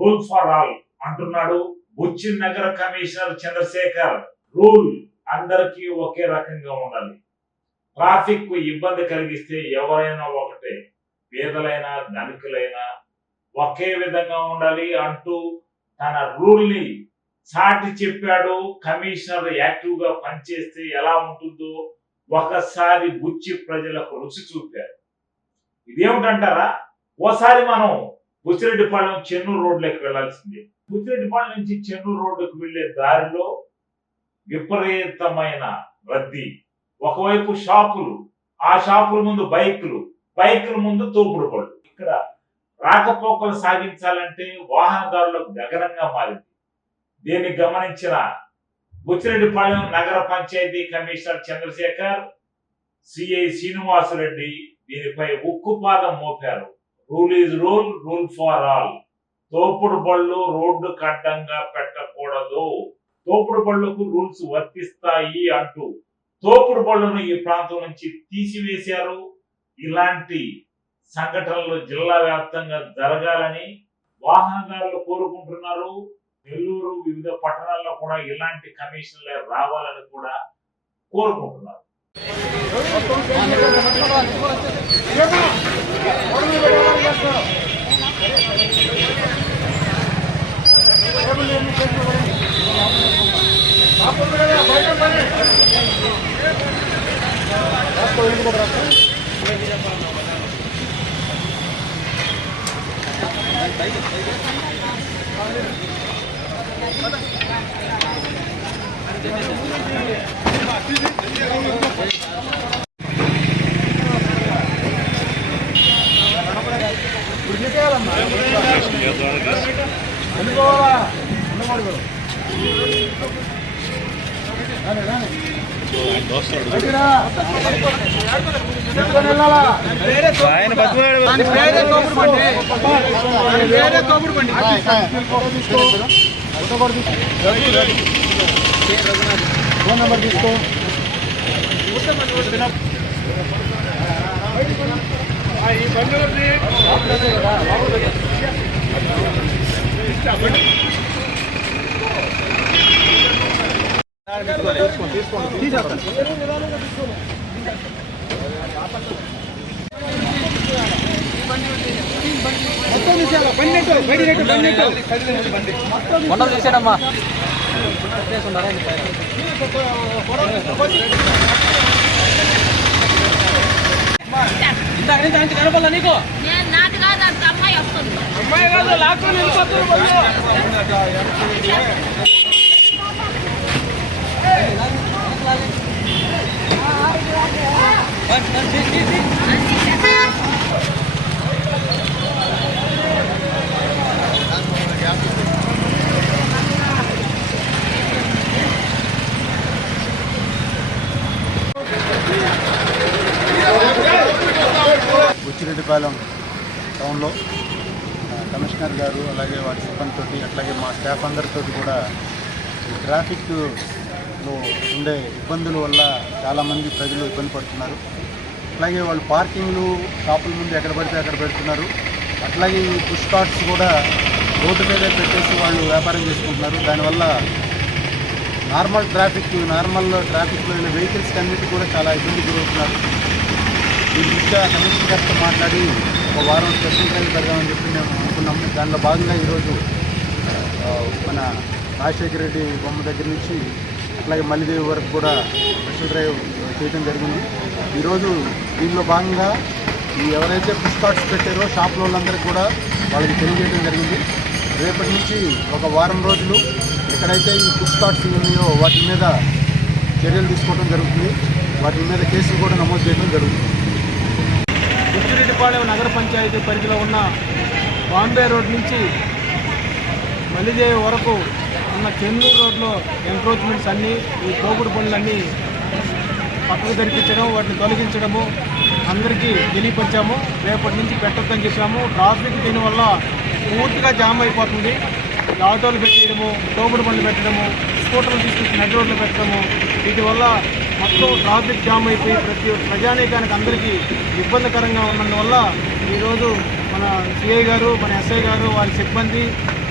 Rule for all అంటున్నాడు బుచ్చి నగర commissioner Chandrasekhar. Rule అందరికీ ఒకే రకంగా ఉండాలి. ట్రాఫిక్ కు ఇబ్బంది కలిగిస్తే ఎవరైనా ఒకటే, పేదలైనా ధనికులైనా ఒకే విధంగా ఉండాలి అంటూ తన రూల్ ని చాటి చెప్పాడు. కమిషనర్ యాక్టివ్ గా పనిచేస్తే ఎలా ఉంటుందో ఒకసారి బుచ్చి ప్రజలకు రుచి చూపారు. ఇదేమిటంటారా? ఓసారి మనం బుచ్చిరెడ్డిపాళెం చెన్నూరు రోడ్లోకి వెళ్లాల్సిందే. బుచ్చిరెడ్డిపాళెం నుంచి చెన్నూరు రోడ్డుకు వెళ్లే దారిలో విపరీతమైన రద్దీ. ఒకవైపు షాపులు, ఆ షాపుల ముందు బైకుల ముందు తోపుడు పళ్ళు. ఇక్కడ రాకపోకలు సాగించాలంటే వాహనదారులకు గగనంగా మారింది. దీన్ని గమనించిన బుచ్చిరెడ్డిపాళెం నగర పంచాయతీ కమిషనర్ చంద్రశేఖర్, సిఐ శ్రీనివాసరెడ్డి దీనిపై ఉక్కుపాదం మోపారు. Rule is rule, rule for all. తోపుడు బళ్ళు రోడ్డు అడ్డంగా పెట్టకూడదు, తోపుడు బళ్లకు రూల్స్ వర్తిస్తాయి అంటూ తోపుడు బళ్లను ఈ ప్రాంతం నుంచి తీసివేశారు. ఇలాంటి సంఘటనలు జిల్లా వ్యాప్తంగా జరగాలని వాహనదారులు కోరుకుంటున్నారు. నెల్లూరు వివిధ పట్టణాల్లో కూడా ఇలాంటి కమిషన్లే రావాలని కూడా కోరుకుంటున్నారు. ఫోన్ నెంబర్ తీసుకో. ఈ బండి మొన్న తీసాడమ్మా. ఇందాక నుంచి అంత కనపల్లా నీకు? అమ్మాయి కాదు, లాక్కొని వెళ్ళిపోతున్నారు. బుచ్చిరెడ్డిపాళెం టౌన్లో కమిషనర్ గారు అలాగే వారి సిబ్బందితో అట్లాగే మా స్టాఫ్ అందరితో కూడా ఈ ట్రాఫిక్లో ఉండే ఇబ్బందుల వల్ల చాలామంది ప్రజలు ఇబ్బంది పడుతున్నారు. అట్లాగే వాళ్ళు పార్కింగ్లు షాపుల ముందు ఎక్కడ పడితే అక్కడ పెడుతున్నారు. అట్లాగే ఈ పుష్ కార్ట్స్ కూడా రోడ్డు మీదే పెట్టేసి వాళ్ళు వ్యాపారం చేసుకుంటున్నారు. దానివల్ల నార్మల్ ట్రాఫిక్లో ఉన్న వెహికల్స్కి అన్నిటి కూడా చాలా ఇబ్బంది గురవుతున్నారు. ఈ దృష్ట్యా కమిషనర్ గారితో మాట్లాడి ఒక వారం స్పెషల్ డ్రైవ్ పెడదామని చెప్పి మేము అనుకున్నాము. దానిలో భాగంగా ఈరోజు మన రాజశేఖర రెడ్డి బొమ్మ దగ్గర నుంచి అట్లాగే మల్లిదేవి వరకు కూడా స్పెషల్ డ్రైవ్ చేయడం జరిగింది. ఈరోజు దీనిలో భాగంగా ఈ ఎవరైతే పుష్ కార్ట్స్ పెట్టారో షాపుల వాళ్ళందరికీ కూడా వాళ్ళకి తెలియజేయడం జరిగింది. రేపటి నుంచి ఒక వారం రోజులు ఎక్కడైతే ఈ పుష్ కార్ట్స్ ఉన్నాయో వాటి మీద చర్యలు తీసుకోవడం జరుగుతుంది. వాటి మీద కేసులు కూడా నమోదు చేయడం జరుగుతుంది. బుచ్చిరెడ్డిపాళెం నగర పంచాయతీ పరిధిలో ఉన్న బాంబే రోడ్ నుంచి మల్లిదేవి వరకు ఉన్న చెన్నూరు రోడ్లో ఎంక్రోచ్మెంట్స్ అన్నీ, ఈ తోపుడు పనులన్నీ పక్కకు జరిపించడం, వాటిని తొలగించడము అందరికీ తెలియపరిచాము. రేపటి నుంచి పెట్టొద్దని చెప్పాము. ట్రాఫిక్ దీనివల్ల పూర్తిగా జామ్ అయిపోతుంది. ఆటోలు పెట్టేయడము, తోపుడు బండ్లు పెట్టడము, స్కూటర్లు తీసుకొచ్చి నడి రోడ్లు పెట్టడము, వీటి వల్ల మొత్తం ట్రాఫిక్ జామ్ అయిపోయి ప్రతి ప్రజానీకానికి అందరికీ ఇబ్బందికరంగా ఉన్నందువల్ల ఈరోజు మన సిఐ గారు, మన ఎస్ఐ గారు, వాళ్ళ సిబ్బంది,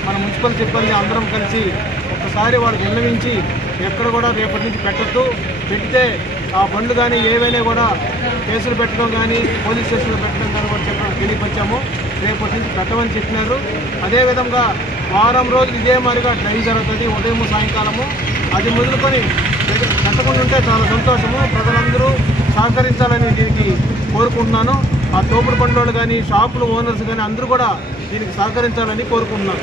మన మున్సిపల్ సిబ్బంది అందరం కలిసి ఒక్కసారి వాళ్ళకి విన్నవించి ఎక్కడ కూడా రేపటి నుంచి పెట్టద్దు, పెడితే ఆ బండ్లు కానీ ఏవైనా కూడా కేసులు పెట్టడం కానీ పోలీస్ స్టేషన్లో పెట్టడం కానీ కూడా చెప్పడం తెలియపరిచాము. రేపటి నుంచి పెట్టమని చెప్పినారు. అదేవిధంగా వారం రోజులు ఇదే మాదిరిగా డ్రైవ్ జరుగుతుంది, ఉదయం సాయంకాలము. అది మొదలుకొని పెట్టకుండా ఉంటే చాలా సంతోషము. ప్రజలందరూ సహకరించాలని దీనికి కోరుకుంటున్నాను. ఆ తోపుడు బండ్లు కానీ, షాపులు ఓనర్స్ కానీ అందరూ కూడా దీనికి సహకరించాలని కోరుకుంటున్నాను.